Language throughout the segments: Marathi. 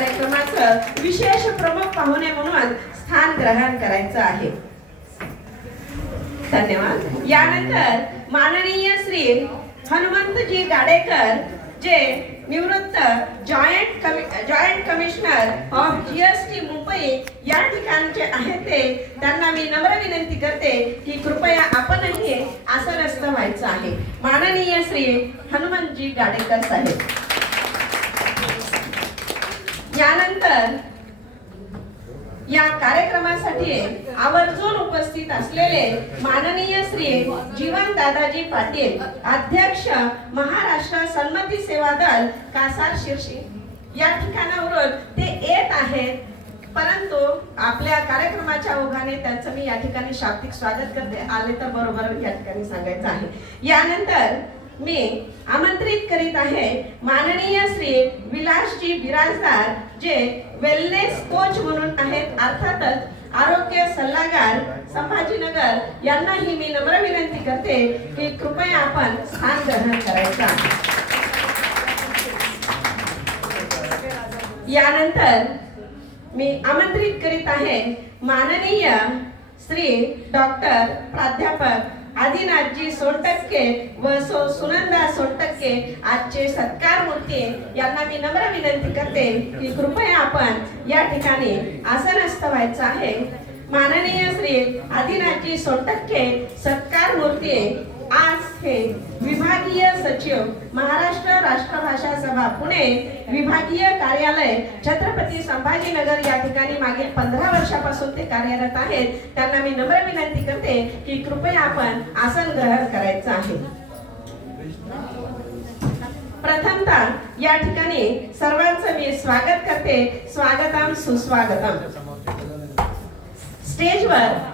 कार्यक्रमाचं विशेष प्रमुख पाहुणे म्हणून स्थान ग्रहण करायचं आहे. धन्यवाद. यानंतर माननीय श्री हनुमंतजी गाडेकर जे निवृत्त joint commissioner of GST Mumbai या ठिकाणचे आहेत त्यांना मी नम्र विनंती करते की कृपया आपणही आसनस्थ व्हायचं आहे. माननीय श्री हनुमंतजी गाडेकर साहेब. यानंतर या कार्यक्रमासाठी आवर्जून उपस्थित असलेले माननीय श्री जीवन दादाजी पाटील अध्यक्ष महाराष्ट्र सन्मती सेवा दल कासार शिर्शी या ठिकाणावरून ते येत आहेत, परंतु आपल्या कार्यक्रमाच्या ओघाने त्यांचं मी या ठिकाणी शाब्दिक स्वागत करते. आले तर बरोबर या ठिकाणी सांगायचं आहे. यानंतर मी आमंत्रित करीत आहे माननीय श्री विलासजी बिराजदार जे वेलनेस कोच म्हणून आहेत, अर्थातच आरोग्य सल्लागार संभाजीनगर यांनाही मी नम्र विनंती करते की कृपया आपण स्थान ग्रहण करायचं आहे. यानंतर मी आमंत्रित करीत आहे माननीय श्री डॉक्टर प्राध्यापक आदिनाथजी सोनटक्के व सुनंदा सोनटक्के आजचे सत्कार मूर्ती यांना मी नम्र विनंती करते की कृपया आपण या ठिकाणी आसनस्थ व्हायचं आहे. माननीय श्री आदिनाथजी सोनटक्के सत्कार मूर्ती आज हे विभागीय सचिव महाराष्ट्र राष्ट्रभाषा सभा पुणे विभागीय कार्यालय छत्रपती संभाजीनगर या ठिकाणी मागील 15 वर्षापासून ते कार्यरत आहेत. त्यांना मी नम्र विनंती करते की कृपया आपण आसन ग्रहण करायचं आहे. प्रथमतः या ठिकाणी सर्वांचं मी स्वागत करते. स्वागतम सुस्वागतम. स्टेजवर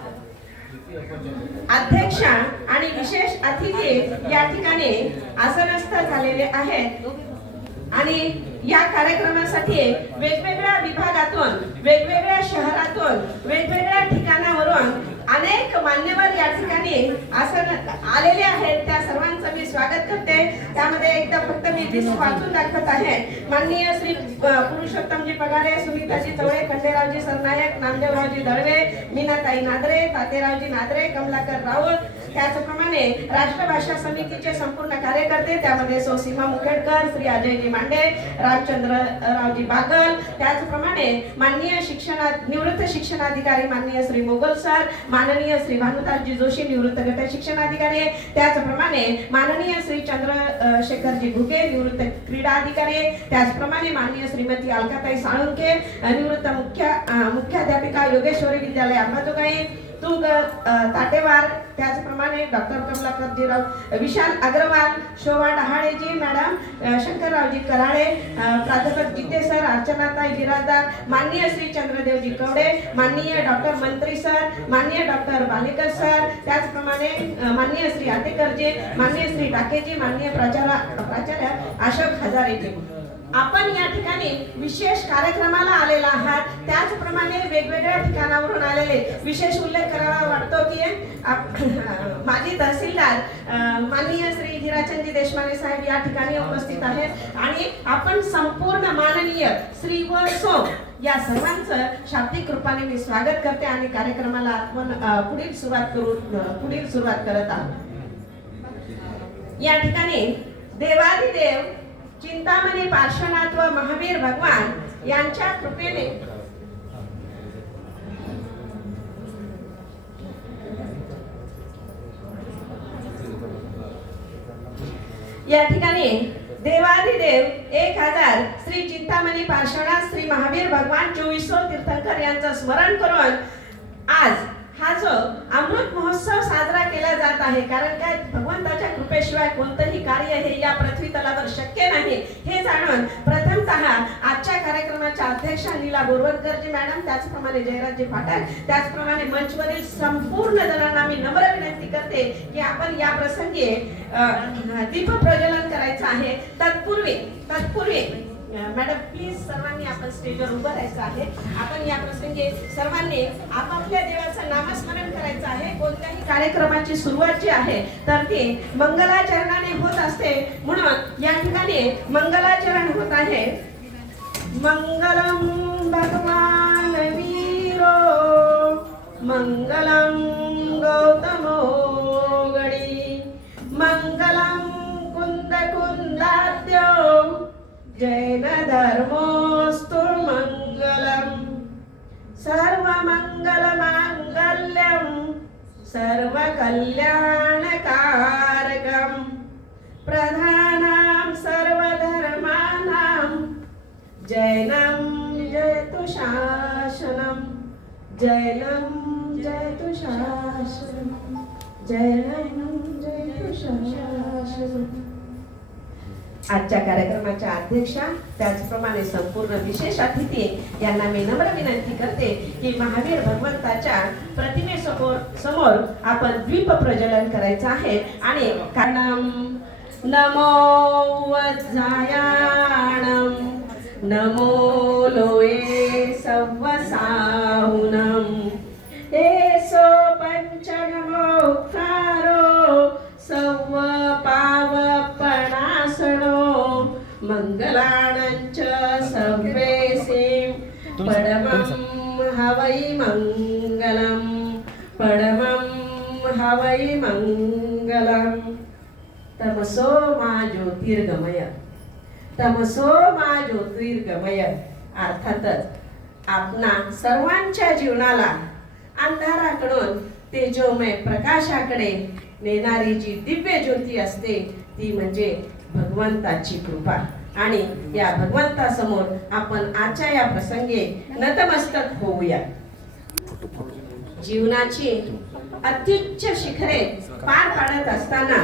अध्यक्षा आणि विशेष अतिथी या ठिकाणी आसनस्थ झालेले आहेत आणि या कार्यक्रमासाठी वेगवेगळ्या विभागातून वेगवेगळ्या शहरातून वेगवेगळ्या ठिकाणावरून अनेक मान्यवर या ठिकाणी आसन आलेले आहेत. त्या सर्वांचं मी स्वागत करते. त्यामध्ये एकदा फक्त मी लिस्ट वाचून दाखवत आहे. माननीय श्री पुरुषोत्तमजी पगारे, सुनीताजी चवळे, खंडेरावजी सरनायक, नामदेवरावजी दळवे, मीनाताई नादरे, तातेरावजी नादरे, कमलाकर राऊत, त्याचप्रमाणे राष्ट्रभाषा समितीचे संपूर्ण कार्यकर्ते त्यामध्ये सीमा मुखेडकर, श्री अजयजी मांडे, रामचंद्र रावजी बागल, त्याचप्रमाणे माननीय निवृत्त शिक्षणाधिकारी माननीय श्री मोगल सर, माननीय श्री भानुदासजी जोशी निवृत्त गट शिक्षणाधिकारी, त्याचप्रमाणे माननीय श्री चंद्रशेखरजी घुगे निवृत्त क्रीडा अधिकारी, त्याचप्रमाणे माननीय श्रीमती अलकाताई साळुंके निवृत्त मुख्याध्यापिका योगेश्वरी विद्यालय अंबाजोगाई, तुग ताटेवार, त्याचप्रमाणे डॉक्टर कमलाकरजीराव विशाल अग्रवाल, शोभा डहाळेजी मॅडम, शंकररावजी कराळे, प्राध्यापक जिते सर, अर्चनाताई बिराजदार, माननीय श्री चंद्रदेवजी कवडे, माननीय डॉक्टर मंत्री सर, माननीय डॉक्टर बालेकर सर, त्याचप्रमाणे माननीय श्री आतेकरजी, माननीय श्री टाकेजी, माननीय प्राचार्य अशोक हजारेजी. आपण या ठिकाणी विशेष कार्यक्रमाला आलेला आहात. त्याचप्रमाणे वेगवेगळ्या ठिकाणावरून आलेले विशेष उल्लेख करावा वाटतो की माजी तहसीलदार माननीय श्री हिराचंदजी देशमाने साहेब या ठिकाणी उपस्थित आहेत आणि आपण संपूर्ण माननीय श्री व सो या सर्वांचं शाब्दिक रूपाने मी स्वागत करते आणि कार्यक्रमाला आपण पुढील सुरुवात करत आहोत. या ठिकाणी देवादिदेव चिंतामणी पार्श्वनाथ व महावीर भगवान यांच्या कृपेने या ठिकाणी देवादिदेव 1000 श्री चिंतामणी पार्श्वनाथ श्री महावीर भगवान 2400 तीर्थंकर यांचं स्मरण करून आज हा जो अमृत महोत्सव साजरा केला जात आहे. कारण काय भगवंताच्या कृपेशिवाय कोणतंही कार्य हे या पृथ्वी तलावर शक्य नाही हे जाणून प्रथमतः आजच्या कार्यक्रमाच्या अध्यक्षा नीला बोरवणकरजी मॅडम, त्याचप्रमाणे जयराजजी पाटील, त्याचप्रमाणे मंचवरील संपूर्ण जणांना मी नम्र विनंती करते की आपण या प्रसंगी दीप प्रज्वलन करायचं आहे. तत्पूर्वी मॅडम प्लीज सर्वांनी आपण स्टेजवर उभं राहायचं आहे. आपण या प्रसंगी सर्वांनी आपापल्या देवाचं नामस्मरण करायचं आहे. कोणत्याही कार्यक्रमाची सुरुवात जी आहे तर ती मंगलाचरणाने होत असते, म्हणून या ठिकाणी मंगलाचरण होत आहे. मंगलम भगवान वीरो मंगलम गौतमो गणी मंगलम कुंद कुंदाद्यो जैन धर्मोस्तु मंगलम सर्व मंगल मांगल्यम सर्व कल्याणकारकम प्रधानां सर्वधर्माणां जैनं जयतु शासनं जैनं जयतु शासनं जैनं जयतु शासनं. आजच्या कार्यक्रमाच्या अध्यक्षा त्याचप्रमाणे संपूर्ण विशेष अतिथी यांना मी नम्र विनंती करते की महावीर भगवंताच्या समोर आपण दीप प्रज्वलन करायचं आहे आणि कारणम नमो वज्रायाणम नमो लोये सव्वसाहुनम एसो पंचनमोक्तारो सव्व पावपणासनो मंगलानंच सव्वेसिं परमं हवै मंगलम परमं हवै मंगलम. तमसो मा ज्योतिर्गमय तमसो मा ज्योतिर्गमय. अर्थातच आपणा सर्वांच्या जीवनाला अंधाराकडून तेजोमय प्रकाशाकडे नेणारी जी दिव्य ज्योती असते ती म्हणजे भगवंताची कृपा. आणि या भगवंतासमोर आपण आजच्या या प्रसंगी नतमस्तक होऊया. जीवनाची अत्युच्च शिखरे पार पाडत असताना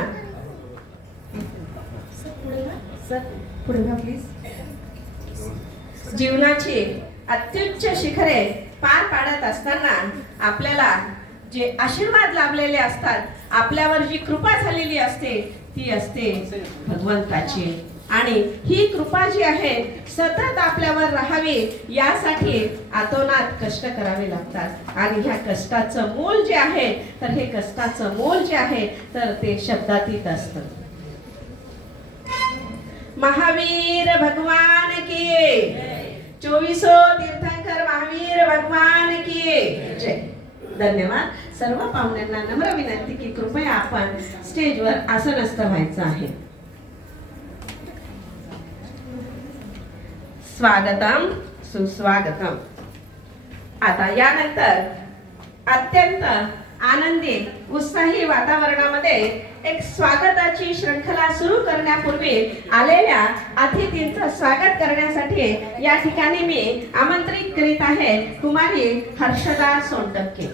जीवनाची अत्युच्च शिखरे पार पाडत असताना आपल्याला जे आशीर्वाद लाभलेले असतात आपल्यावर जी कृपा झालेली असते ती असते भगवंताची. आणि ही कृपा जी आहे सतत आपल्यावर राहावी यासाठी आतोनात कष्ट करावे लागतात. आणि ह्या कष्टाचं मोल जे आहे तर हे कष्टाचं मोल जे आहे तर ते शब्दातीत असतं. महावीर भगवान की 24 तीर्थंकर महावीर भगवान की जय. धन्यवाद. सर्व पाहुण्यांना नम्र विनंती की कृपया आपण स्टेजवर आसनस्थ व्हायचं आहे. स्वागतम सुस्वागतम. आता यानंतर अत्यंत आनंदी उत्साही वातावरणामध्ये एक स्वागताची श्रृंखला सुरू करण्यापूर्वी आलेल्या अतिथींचं स्वागत करण्यासाठी या ठिकाणी मी आमंत्रित करीत आहे कुमारी हर्षदा सोनटक्के.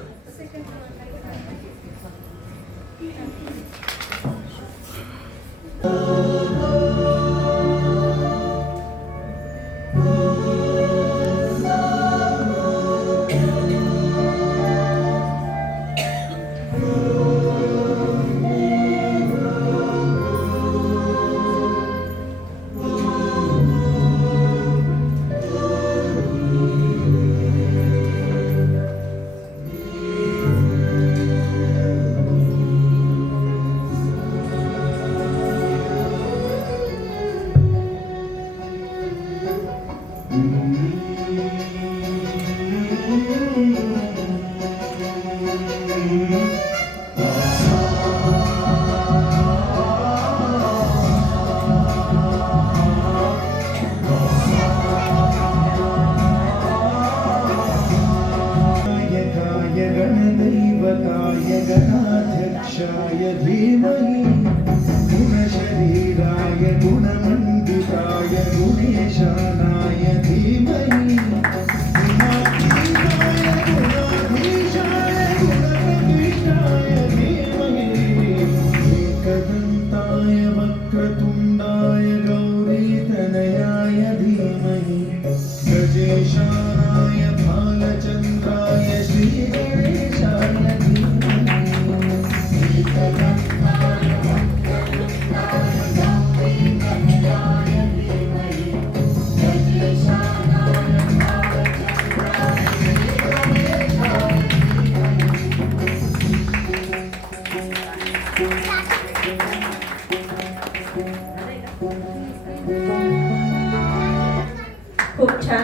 खूप छान.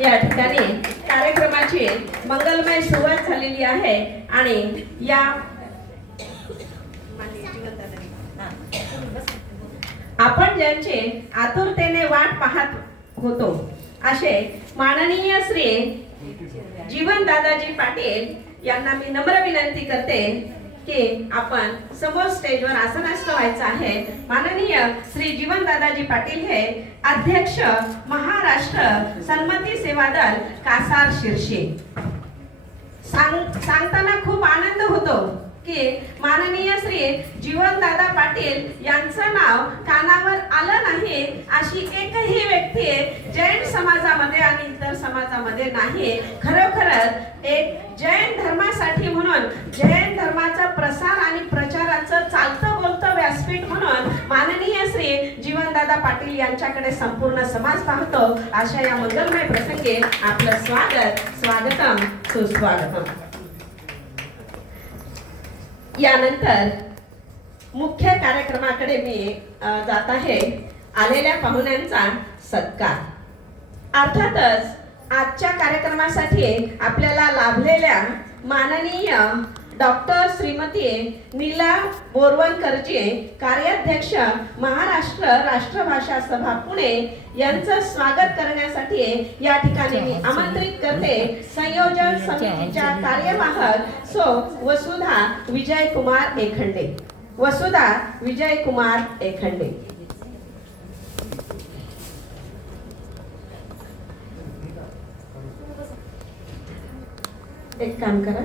या ठिकाणी कार्यक्रमाची मंगलमय सुरुवात झालेली आहे आणि या आपण ज्यांचे आतुरतेने वाट पाहत होतो असे माननीय श्री जीवन दादाजी पाटील यांना मी नम्र विनंती करते की आपण समोर स्टेजवर आसनस्थ व्हायचं आहे। माननीय श्री जीवन दादाजी पाटील हे अध्यक्ष महाराष्ट्र सन्मती सेवा दल कासार शिर्शी। सांगताना खूप आनंद होतो की माननीय श्री जीवन दादा पाटील यांचं नाव कानावर आलं नाही अशी एकही व्यक्ती जैन समाजामध्ये आणि इतर समाजामध्ये नाही। खरोखरच एक जैन धर्मासाठी म्हणून जैन धर्माचा प्रसार आणि प्रचाराचं चालतं बोलतं व्यासपीठ म्हणून माननीय श्री जीवन दादा पाटील यांच्याकडे संपूर्ण समाज पाहतो। अशा या मंगलमय प्रसंगी आपलं स्वागतम सुस्वागतम। यानंतर मुख्य कार्यक्रमाकडे मी जात आहे। आलेल्या पाहुण्यांचा सत्कार। अर्थातच आजच्या कार्यक्रमासाठी आपल्याला लाभलेल्या माननीय डॉक्टर श्रीमती नीला बोरवणकरजी कार्याध्यक्ष महाराष्ट्र राष्ट्रभाषा सभा पुणे यांचं स्वागत करण्यासाठी या ठिकाणी मी आमंत्रित करते। संयोजन समितीच्या कार्यवाहक सो वसुधा विजयकुमार एखंडे। वसुधा विजयकुमार एखंडे। एक काम करा,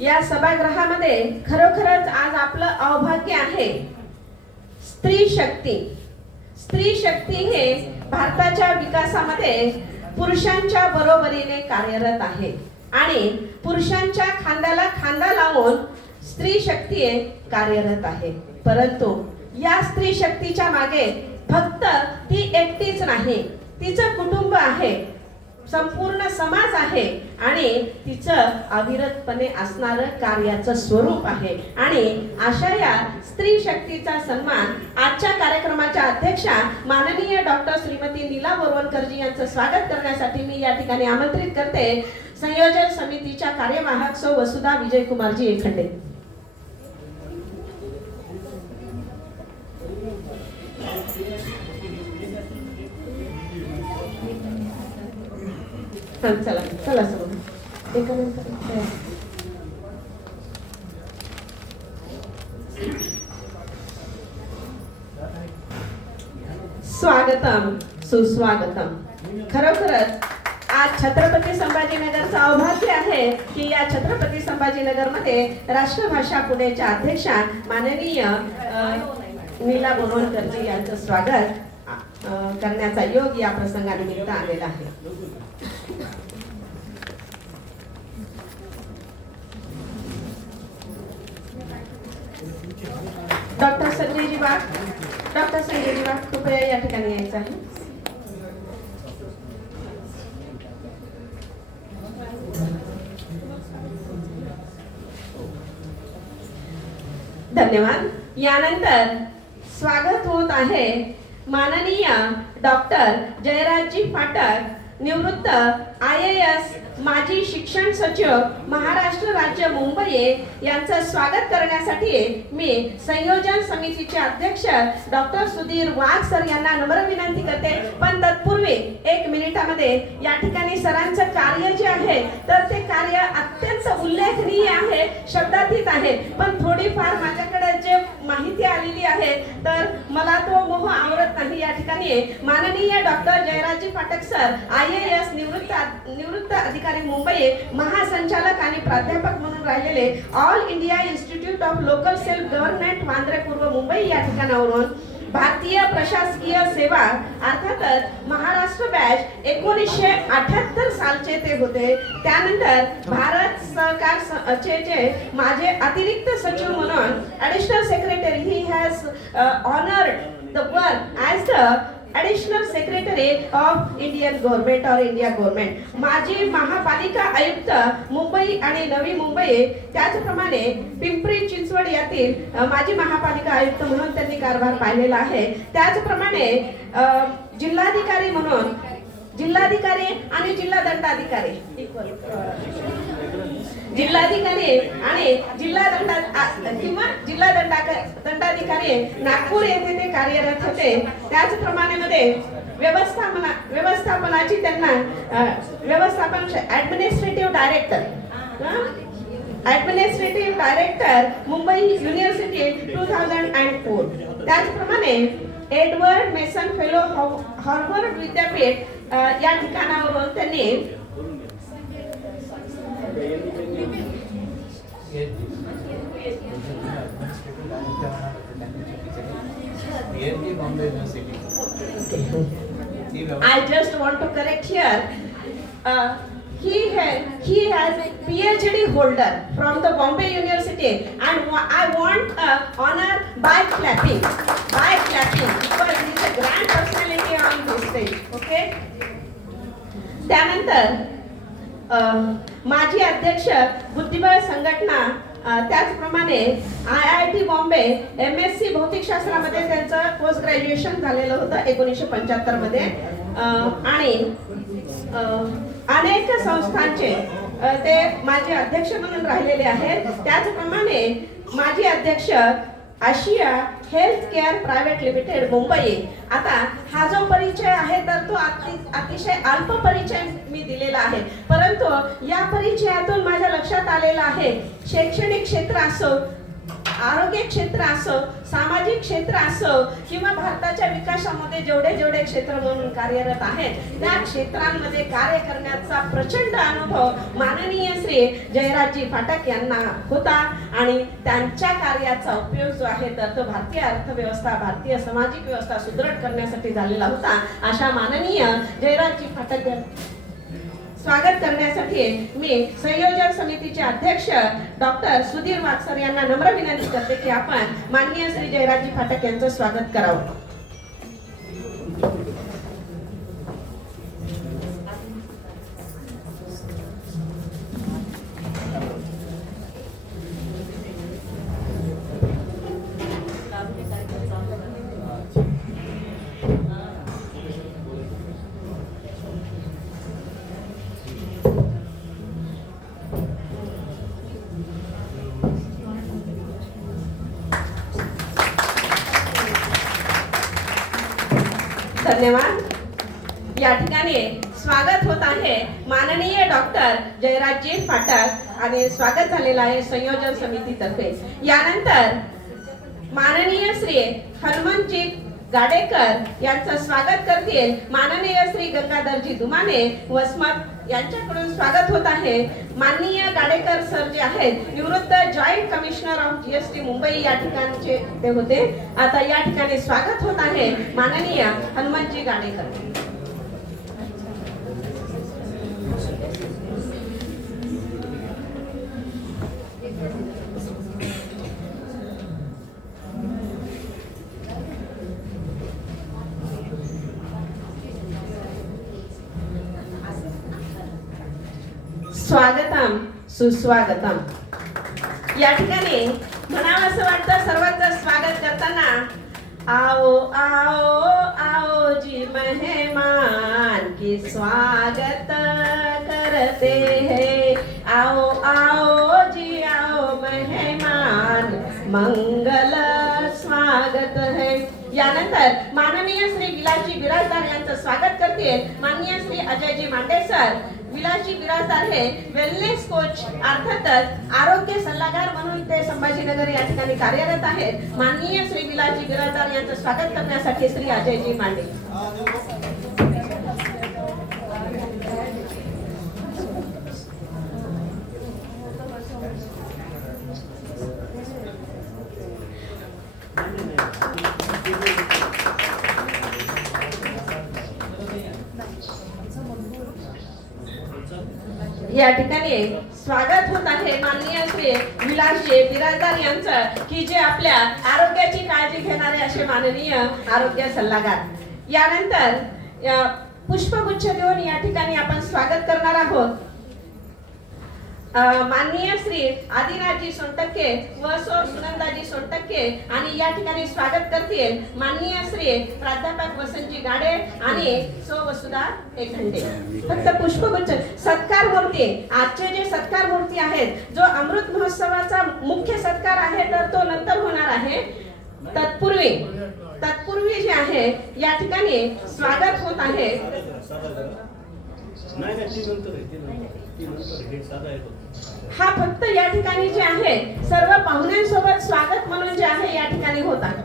या सभागृहामध्ये खरोखरच आज आपलं अवभाग्य आहे। स्त्री शक्ती हे भारताच्या विकासामध्ये पुरुषांच्या बरोबरीने कार्यरत आहे आणि पुरुषांच्या खांद्याला खांदा लावून स्त्री शक्ती कार्यरत आहे। परंतु या स्त्री शक्तीच्या मागे फक्त ती एकटीच नाही, तिचं कुटुंब आहे, संपूर्ण समाज आहे आणि तिचं अविरतपणे असणारं कार्याचं स्वरूप आहे। आणि अशा या स्त्री शक्तीचा सन्मान आजच्या कार्यक्रमाच्या अध्यक्षा माननीय डॉक्टर श्रीमती नीला बोरवणकरजी यांचं स्वागत करण्यासाठी मी या ठिकाणी आमंत्रित करते। संयोजन समितीच्या कार्यवाहक सौ वसुधा विजयकुमारजी एखंडे। चला चला स्वागतम सुस्वागतम। खरोखरच आज छत्रपती संभाजीनगरचं अवभाग्य आहे की या छत्रपती संभाजीनगर मध्ये राष्ट्रभाषा पुणेच्या अध्यक्षा माननीय नीला बोरवणकरजी यांचं स्वागत करण्याचा योग या प्रसंगानिमित्त आलेला आहे। डॉक्टर संजयजी वाघ कृपया या ठिकाणी यायचं आहे। धन्यवाद। यानंतर स्वागत होत आहे माननीय डॉक्टर जयराजजी फाटक, निवृत्त IAS, माजी शिक्षण सचिव, महाराष्ट्र राज्य मुंबई यांचं स्वागत करण्यासाठी मी संयोजन समितीचे अध्यक्ष डॉक्टर सुधीर वाघ सर यांना नम्र विनंती करते। पण तत्पूर्वी 1 मिनिटामध्ये या ठिकाणी सरांचं कार्य जे आहे तर ते कार्य अत्यंत उल्लेखनीय आहे, शब्दातीत आहे। पण थोडीफार माझ्याकडे जे माहिती आलेली आहे तर मला तो मोह आवरत नाही। या ठिकाणी माननीय doctor Jayarajji Phatak sir IAS, निवृत्त अधिकारी मुंबई, महासंचालक आणि प्राध्यापक म्हणून राहिलेले all India institute of local self government Vandre पूर्व मुंबई या ठिकाणावरून भारतीय प्रशासकीय सेवा अर्थातच महाराष्ट्र बॅच 1978 सालचे ते होते। त्यानंतर भारत सरकारचे जे माझे अतिरिक्त सचिव म्हणून additional secretary he has honoured the work as the additional secretary of Indian government और इंडिया गव्हर्नमेंट, माजी महापालिका आयुक्त मुंबई आणि नवी मुंबई, त्याचप्रमाणे पिंपरी चिंचवड यातील माजी महापालिका आयुक्त म्हणून त्यांनी कारभार पाहिलेला आहे. त्याचप्रमाणे जिल्हाधिकारी म्हणून जिल्हाधिकारी आणि जिल्हा दंडाधिकारी जिल्हाधिकारी आणि जिल्हा दंडाधिकारी नागपूर येथे ते कार्यरत होते. त्याचप्रमाणे मध्ये व्यवस्थापनाची त्यांना व्यवस्थापन ऍडमिनिस्ट्रेटिव्ह डायरेक्टर मुंबई युनिव्हर्सिटी 2004. त्याचप्रमाणे एडवर्ड मेसन फेलो हार्वर्ड विद्यापीठ या ठिकाणावरून त्यांनी I just want to correct here. He has a PhD holder from the Bombay University, and I want honor by clapping because he is a grand personality on this stage. Okay. त्यानंतर माजी अध्यक्ष बुद्धिबळ संघटना, त्याचप्रमाणे IIT बॉम्बे MSc भौतिकशास्त्रामध्ये त्यांचं पोस्ट ग्रॅज्युएशन झालेलं होतं 1975 मध्ये. आणि अनेक संस्थांचे ते माजी अध्यक्ष म्हणून राहिलेले आहेत. त्याचप्रमाणे माजी अध्यक्ष Asia health care private limited Mumbai. आता हा जो परिचय आहे तर तो अतिशय अल्प परिचय मी दिलेला आहे, परंतु या परिचयातून माझ्या लक्षात आलेलं आहे शैक्षणिक क्षेत्र असो, आरोग्य क्षेत्र असो, सामाजिक क्षेत्र असो किंवा भारताच्या विकासामध्ये जेवढे क्षेत्र म्हणून कार्यरत आहेत त्या क्षेत्रांमध्ये कार्य करण्याचा प्रचंड अनुभव माननीय श्री जयराजजी फाटक यांना होता. आणि त्यांच्या कार्याचा उपयोग जो आहे तर तो भारतीय अर्थव्यवस्था, भारतीय सामाजिक व्यवस्था सुदृढ करण्यासाठी झालेला होता. अशा माननीय जयराजजी फाटक स्वागत करण्यासाठी मी संयोजन समितीचे अध्यक्ष डॉक्टर सुधीर वागसर यांना नम्र विनंती करते की आपण माननीय श्री जयराजजी फाटक यांचं स्वागत करावं. धन्यवाद. या ठिकाणी स्वागत होत आहे माननीय डॉक्टर जयराजजी फाटक आणि स्वागत झालेलं आहे संयोजन समितीतर्फे. यानंतर माननीय श्री हनुमंतजी गाडेकर यांचं स्वागत करतील माननीय श्री गंगाधरजी दुमाने वसमत यांच्याकडून स्वागत होत आहे. माननीय गाडेकर सर जे आहेत निवृत्त joint commissioner of GST Mumbai या ठिकाणचे ते होते. आता या ठिकाणी स्वागत होत आहे माननीय हनुमंतजी गाडेकर. स्वागतम सुस्वागतम. या ठिकाणी म्हणावं असं वाटतं सर्वांचं स्वागत करताना आओ आओ आओ जी मेहमान की स्वागत करते हैं. आओ आओ जी आओ मेहमान मंगल स्वागत है. यानंतर माननीय श्री विलासजी बिराजदार यांचं स्वागत करते माननीय श्री अजयजी मांडे सर. विलासजी बिराजदार हे वेलनेस कोच अर्थातच आरोग्य सल्लागार म्हणून ते संभाजीनगर या ठिकाणी कार्यरत आहेत. माननीय श्री विलासजी बिराजदार यांचं स्वागत करण्यासाठी श्री अजयजी मांडे. या ठिकाणी स्वागत होत आहे माननीय श्री विलासजी बिराजदार यांचं की जे आपल्या आरोग्याची काळजी घेणारे असे माननीय आरोग्य सल्लागार. यानंतर पुष्पगुच्छ देऊन या ठिकाणी आपण स्वागत करणार आहोत माननीय श्री आदिनाथजी सोनटक्के व सौ सुनंदाजी सोनटक्के आणि या ठिकाणी स्वागत करतील माननीय श्री प्राध्यापक वसंतजी गाडे आणि सौ वसुधा एकघंटे. फक्त पुष्पगुच्छ सत्कार मूर्ती आजचे जे सत्कार मूर्ती आहेत जो अमृत महोत्सवाचा मुख्य सत्कार आहे तर तो नंतर होणार आहे. तत्पूर्वी जे आहे या ठिकाणी स्वागत होत आहे. हा फक्त या ठिकाणी जे आहे सर्व पाहुण्यांसोबत स्वागत म्हणून जे आहे या ठिकाणी होत आहे.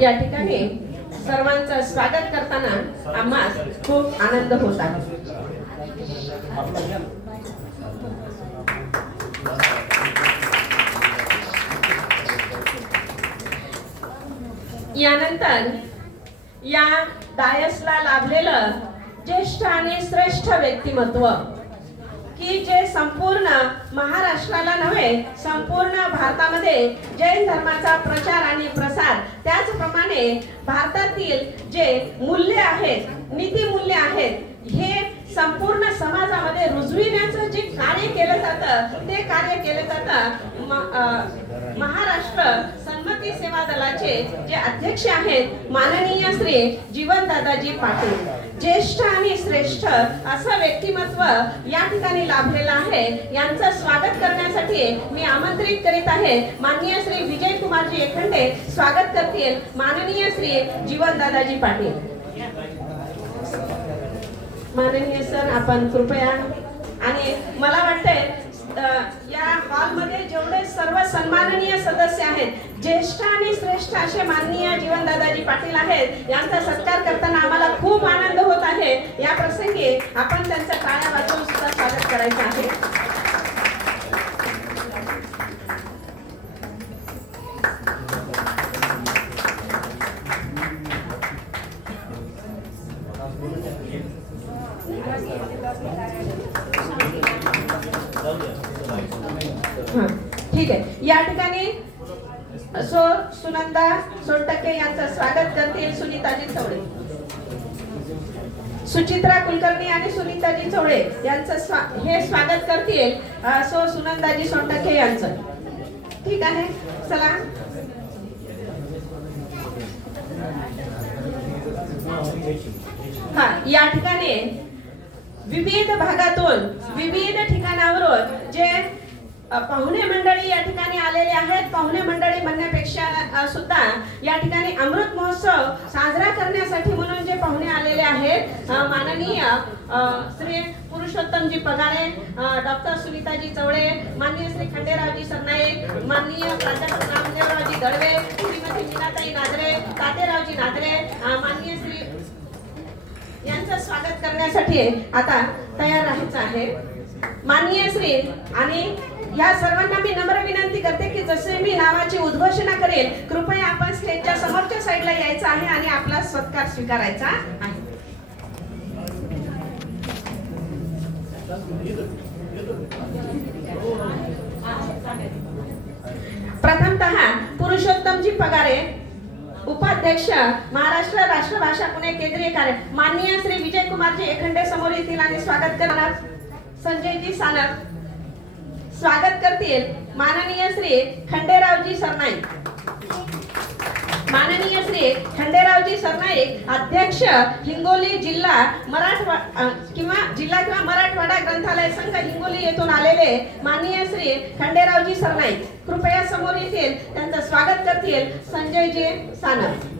या ठिकाणी सर्वांचं स्वागत करताना आम्हास खूप आनंद होत आहे. यानंतर या डायसला लाभलेलं ज्येष्ठ आणि श्रेष्ठ व्यक्तिमत्व की जे संपूर्ण महाराष्ट्राला नव्हे संपूर्ण भारतामध्ये जैन धर्माचा प्रचार आणि प्रसार त्याचप्रमाणे भारतातील जे मूल्य आहेत नीती मूल्य आहेत हे संपूर्ण समाजामध्ये रुजविण्याचं जे कार्य केलं जातं ते कार्य केलं जातं. महाराष्ट्र सन्मती सेवा दलाचे जे अध्यक्ष आहेत माननीय श्री जीवनदादाजी पाटील ज्येष्ठ आणि श्रेष्ठ असं व्यक्तिमत्व या ठिकाणी लाभलेलं आहे. यांचं स्वागत करण्यासाठी मी आमंत्रित करीत आहे. माननीय श्री विजय कुमारजी एकखंडे स्वागत करतील माननीय श्री जीवनदादाजी पाटील. माननीय सर आपण कृपया. आणि मला वाटतंय या हॉलमध्ये जेवढे सर्व सन्माननीय सदस्य आहेत ज्येष्ठ आणि श्रेष्ठ असे माननीय जीवनदादाजी पाटील आहेत यांचा सत्कार करताना आम्हाला खूप आनंद होत आहे. या प्रसंगी आपण त्यांचा टाळ्या वाजवून सुद्धा स्वागत करायचं आहे. ठीक आहे. या ठिकाणी सौ सुनंदा सोनटक्के यांचं स्वागत करतील सुनीताजी चौडे. सुचित्रा कुलकर्णी आणि सुनीताजी चौडे यांचं हे स्वागत करतील सौ सुनंदाजी सोनटक्के यांचं. ठीक आहे. चला हा या ठिकाणी विविध भागातून विविध ठिकाणावरून जे पाहुणे मंडळी या ठिकाणी आलेले आहेत. पाहुणे मंडळी म्हणण्यापेक्षा सुद्धा या ठिकाणी अमृत महोत्सव साजरा करण्यासाठी म्हणून जे पाहुणे आलेले आहेत माननीय श्री पुरुषोत्तमजी पगारे डॉक्टर सुनीताजी चौडे माननीय श्री खंडेरावजी सरनाईक माननीय प्राध्यापक रामदेवरावजी दळवे श्रीमती मीनाताई नादरे तातेरावजी नादरे माननीय श्री यांचं स्वागत करण्यासाठी आता तयार राहायचं आहे. माननीय श्री आणि या सर्वांना मी नम्र विनंती करते की जसे मी नावाची उद्घोषणा करेल कृपया आपण स्टेजच्या समोरच्या साईडला यायचं आहे आणि आपला सत्कार स्वीकारायचा आहे. प्रथमतः पुरुषोत्तमजी पगारे उपाध्यक्ष महाराष्ट्र राष्ट्रभाषा पुणे केंद्रीय कार्य माननीय श्री विजय कुमारजी एकखंडे समोर येतील आणि स्वागत करणार. संजयजी सानप स्वागत करतील माननीय श्री खंडेरावजी सरनाईक. माननीय श्री खंडेरावजी सरनाईक अध्यक्ष हिंगोली जिल्हा मराठवाडा ग्रंथालय संघ हिंगोली येथून आलेले माननीय श्री खंडेरावजी सरनाईक कृपया समोर येतील. त्यांचं स्वागत करतील संजयजी सानप.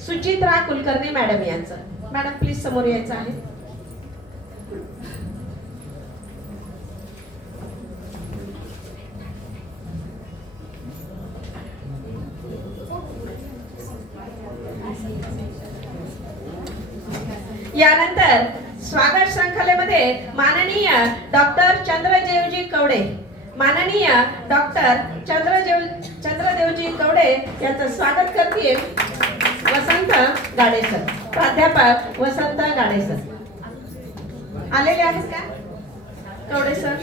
सुचित्रा कुलकर्णी मॅडम यांचं. मॅडम प्लीज समोर यायचं आहे. यानंतर स्वागत शृंखलेमध्ये माननीय डॉक्टर चंद्रदेवजी कवडे, माननीय डॉक्टर चंद्रदेवजी कवडे यांचं स्वागत करतील वसंत गाडे सर, प्राध्यापक वसंत गाडे सर आलेले आहेत का? कवडे सर,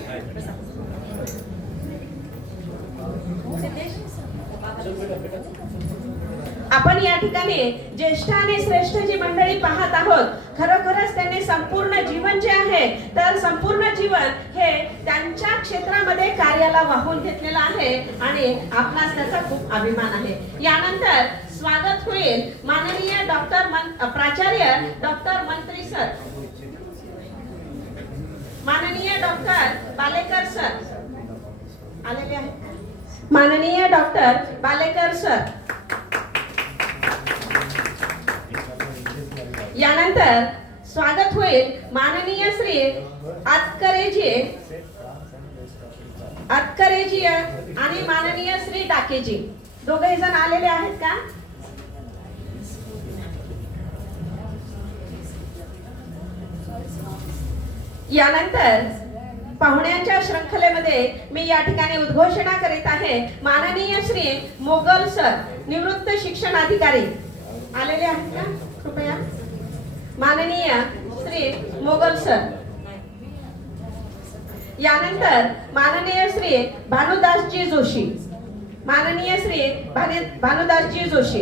आपण या ठिकाणी ज्येष्ठ आणि श्रेष्ठ जी मंडळी पाहत आहोत, खरोखरच त्यांनी संपूर्ण जीवन जे आहे तर संपूर्ण जीवन हे त्यांच्या क्षेत्रामध्ये कार्याला वाहून घेतलेलं आहे आणि आपणास त्याचा खूप अभिमान आहे. यानंतर स्वागत होईल माननीय प्राचार्य डॉक्टर मंत्री सर, माननीय डॉक्टर बालेकर सर आलेले आहेत, माननीय डॉक्टर बालेकर सर. यानंतर स्वागत होईल माननीय श्री आतकरेजी आणि माननीय श्री डाकेजी. दोघे जण आलेले आहेत का? यानंतर पाहुण्यांच्या शृंखलेमध्ये मी या ठिकाणी उद्घोषणा करीत आहे. माननीय श्री मोगल सर, निवृत्त शिक्षण अधिकारी आलेले आहेत का? कृपया माननीय श्री मोगल सर. यानंतर माननीय श्री भानुदासजी जोशी, माननीय श्री भानुदासजी जोशी.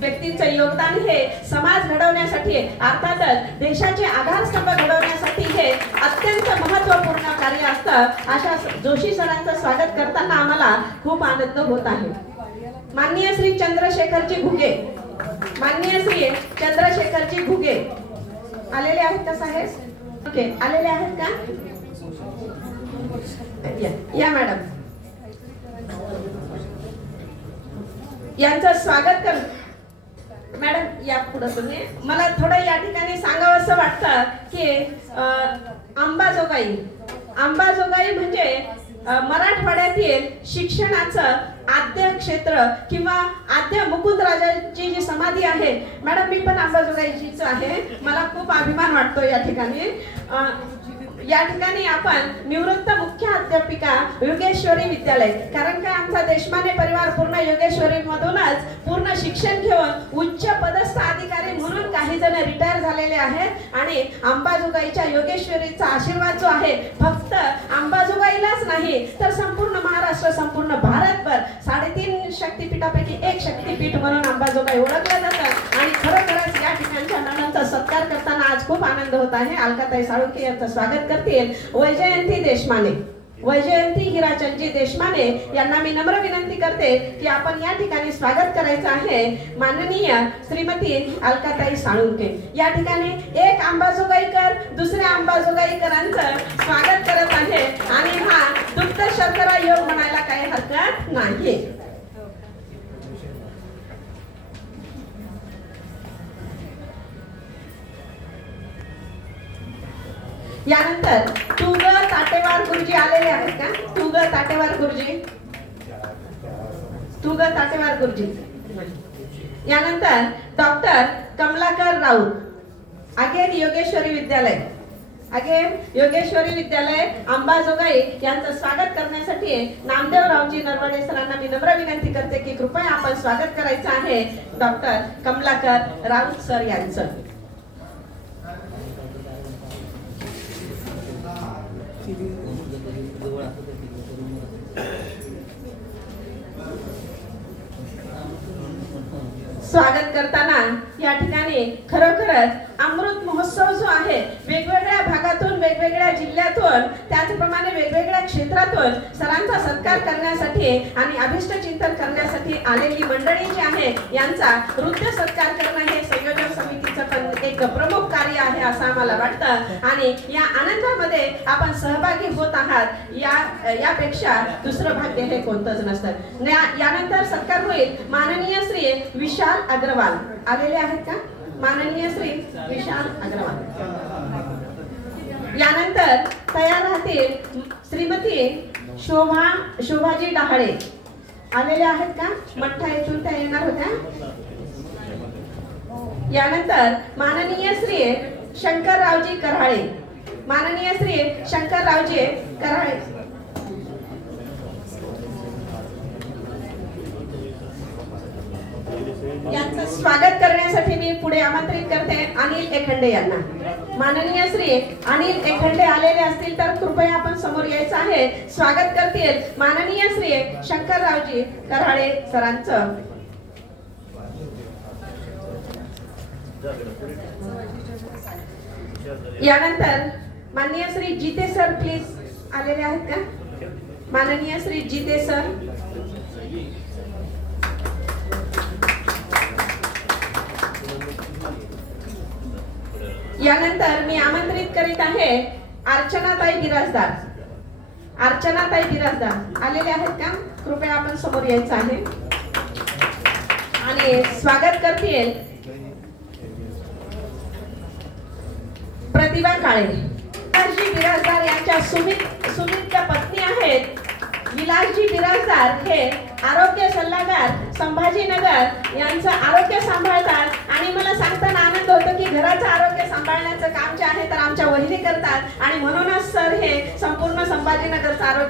व्यक्तींचं योगदान हे समाज घडवण्यासाठी, अर्थातच देशाचे आधारस्तंभ घडवण्यासाठी हे अत्यंत महत्त्वपूर्ण कार्य असतं. अशा जोशी सरांचं स्वागत करताना आम्हाला खूप आनंद होत आहे. माननीय श्री चंद्रशेखरजी घुगे, माननीय श्री चंद्रशेखरजी घुगे आलेले आहेत का साहेब? ओके, आलेले आहेत का? या मॅडम, यांचं स्वागत कर. मॅडम या पुढे तुम्ही. मला थोडं या ठिकाणी सांगावंसं वाटतं की अंबाजोगाई म्हणजे मराठवाड्यातील शिक्षणाचं आद्य क्षेत्र किंवा आद्य मुकुंदराजांची जी समाधी आहे. मॅडम मी पण अंबाजोगाईचीच आहे, मला खूप अभिमान वाटतो या ठिकाणी. या ठिकाणी आपण निवृत्त मुख्य अध्यापिका योगेश्वरी विद्यालय, कारण का आमचा देशमाने परिवार पूर्ण योगेश्वरी मधूनच पूर्ण शिक्षण घेऊन उच्च पदस्थ अधिकारी म्हणून काही जण रिटायर झालेले आहेत आणि अंबाजोगाईच्या योगेश्वरीचा आशीर्वाद जो आहे फक्त अंबाजोगाईलाच नाही तर संपूर्ण महाराष्ट्र, संपूर्ण भारतभर 3.5 शक्तिपीठापैकी एक शक्तिपीठ म्हणून अंबाजोगाई ओळखलं जातं. आणि खरोखरच या ठिकाणच्या नणांचा सत्कार करताना आज खूप आनंद होत आहे. अलकाताई साळुंखे यांचं स्वागत करतील वैजयंती देशमाने, वैजयंती हिराचंदजी देशमाने यांना मी नम्र विनंती करते की आपण या ठिकाणी स्वागत करायचं आहे. माननीय श्रीमती अलकाताई साळुंखे या ठिकाणी एक अंबाजोगाईकर दुसऱ्या अंबाजोगाईकरांचं स्वागत करत आहे आणि हा दुग्ध शर्करा योग म्हणायला काही हरकत नाही. यानंतर तुग ताटेवार गुरुजी आलेले आहेत का? तुग ताटेवार गुरुजी. यानंतर डॉक्टर कमलाकर राऊत, अगेन योगेश्वरी विद्यालय अंबाजोगाई यांचं स्वागत करण्यासाठी नामदेवरावजी नरवडे सरांना मी नम्र विनंती करते की कृपया आपण स्वागत करायचं आहे डॉक्टर कमलाकर राऊत सर यांचं. स्वागत करताना या ठिकाणी खरोखरच अमृत महोत्सव जो आहे वेगवेगळ्या भागातून, वेगवेगळ्या जिल्ह्यातून, त्याचप्रमाणे वेगवेगळ्या क्षेत्रातून सरांचा सत्कार करण्यासाठी आणि अभिष्ट चिंतन करण्यासाठी आलेली मंडळी जी आहे यांचा हृदय सत्कार करणं हे संयोजन समितीचं पण एक प्रमुख कार्य आहे असं आम्हाला वाटतं. आणि या आनंदामध्ये आपण सहभागी होत आहात यापेक्षा दुसरं भाग्य हे कोणतंच नसतं. यानंतर सत्कार होईल माननीय श्री विशाल अग्रवाल आलेले आहेत का? माननीय श्री विशाल अग्रवाल. यानंतर तयार राहतील श्रीमती शोभाजी डहाळे आलेले आहेत का? मठ्ठा येथून त्या येणार होत्या. यानंतर माननीय श्री शंकररावजी कराळे, माननीय श्री शंकररावजी कराळे यांचं स्वागत करण्यासाठी मी पुढे आमंत्रित करते अनिल एखंडे यांना. माननीय श्री अनिल एखंडे आलेले असतील तर कृपया आपण समोर यायचं आहे. स्वागत करतील माननीय श्री शंकररावजी कराळे सरांचं. यानंतर माननीय श्री जिते सर प्लीज आलेले आहेत का? माननीय श्री जिते सर. यानंतर मी आमंत्रित करीत आहे अर्चनाताई बिराजदार. अर्चनाताई बिराजदार आलेले आहेत का? कृपया आपण समोर यायचं आहे आणि स्वागत करतील प्रतिभा काळे. विलासजी बिराजदार यांच्या सुमितच्या पत्नी आहेत. विलासजी बिराजदार हे आरोग्य सल्लागार संभाजीनगर यांचं आरोग्य सांभाळतात आणि मला सांगताना आनंद होतो की घराचं आरोग्य सांभाळण्याचं काम जे आहे तर आमच्या वहिनी करतात आणि म्हणूनच सर हे संपूर्ण संभाजीनगरचं आरोग्य